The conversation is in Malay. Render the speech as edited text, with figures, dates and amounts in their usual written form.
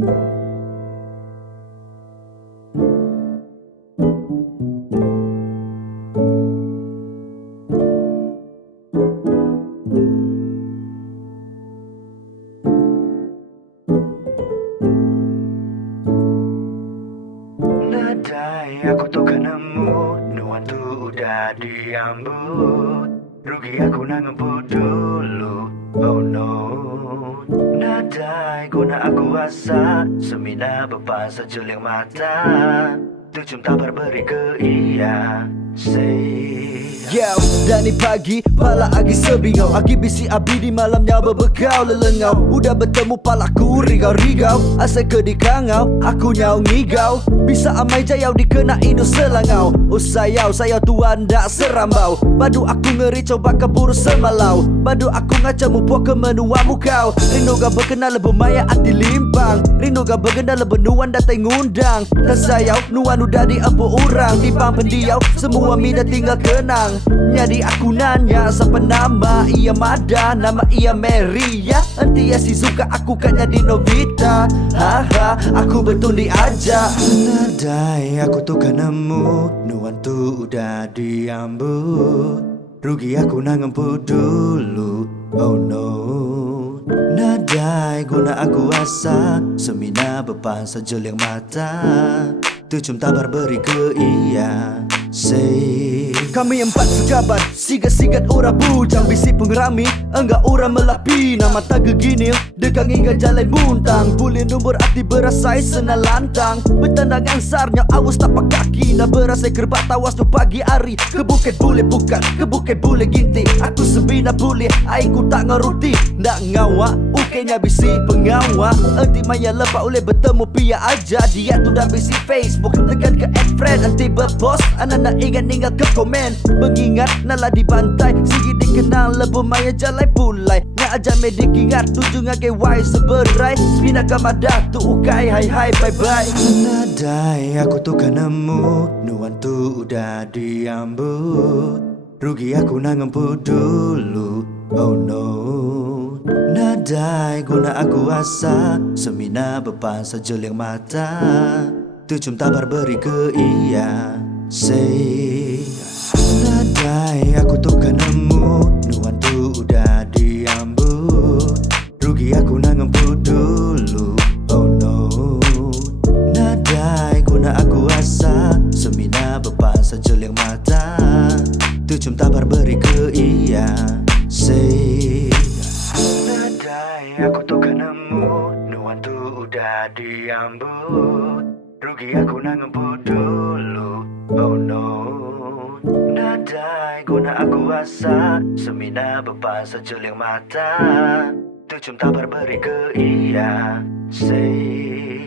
Nadai aku tuh kan nemu, nuan tuh udah diambut. Rugi aku nang ngemput dulu, oh no. Nadai guna aku asa, semina bepas sejuling mata. Tujuh tabar beri ke iya, say. Yo, Dani pagi, pala agi sebingau. Agi bisi abi di malamnya berbekau lelengau. Udah bertemu palaku rigau-rigau. Asa ke di kangau, aku nyau ngigau. Bisa amai jayau dikena inu selangau. Oh sayau tuan dak serambau. Badu aku ngeri coba kabur semalau. Badu aku ngacamu puak ke menua mukau. Rindu gak berkenal lebih maya ati limpang. Rindu gak berkenal lebih nuan datang ngundang. Dan sayau nuan udah diempu orang. Di pang pendiau semua mina tinggal kenang. Jadi aku nanya siapa nama ia Mada, nama ia Mary ya. Nanti ya si suka aku kan jadi Novita. Haha, aku betul diajak. Nadai aku tuh kan nemu, nuan tuh udah diambut. Rugi aku nang ngemput dulu, oh no. Nadai guna aku asa, semina bepan sejuling mata. Tujuh tabar beri ke iya, say. Kami empat sekabat, sigat-sigat ora bujang. Bisi pengerami, enggak ora melapi. Nama tak gegini, dekang hingga jalan buntang. Boleh nombor hati berasai senal lantang. Bertandangan sarnya awas tapak kaki. Nak berasai kerbat tawas no pagi hari. Ke bukit boleh bukan, ke bukit boleh ginti. Aku sebina boleh, aku tak ngeruti. Nak ngawa, ukenya bisi pengawa. Enti maya lepak oleh bertemu pia aja. Dia tu dah bisi Facebook, tekan ke add friend. Nanti berpost, anak nak ingat tinggal ke komen. Mengingat nalah dibantai, sigi dikenal lebih maya jalai pulai. Nga aja medik ingat tujuh ngake wai seberai. Semina kamadah tu ukai hai hai bye bye. Nadai aku tuh kan nemu, nuan tuh udah diambut. Rugi aku nang ngemput dulu, oh no. Nadai guna aku asa, semina bepan sejuling mata. Tujuh tabar beri ke iya, say. Nadai aku tuh kan nemu, nuan tuh udah diambut. Rugi aku nang ngemput dulu, oh no. Nadai guna aku asa, semina bepan sejuling mata. Tujuh tabar beri ke iya, say. Nadai aku tuh kan nemu, nuan tuh udah diambut. Rugi aku nang ngemput dulu, oh no. Nadai guna aku asa, semina bepan sejuling mata. Tujuh tabar beri ke iya, say.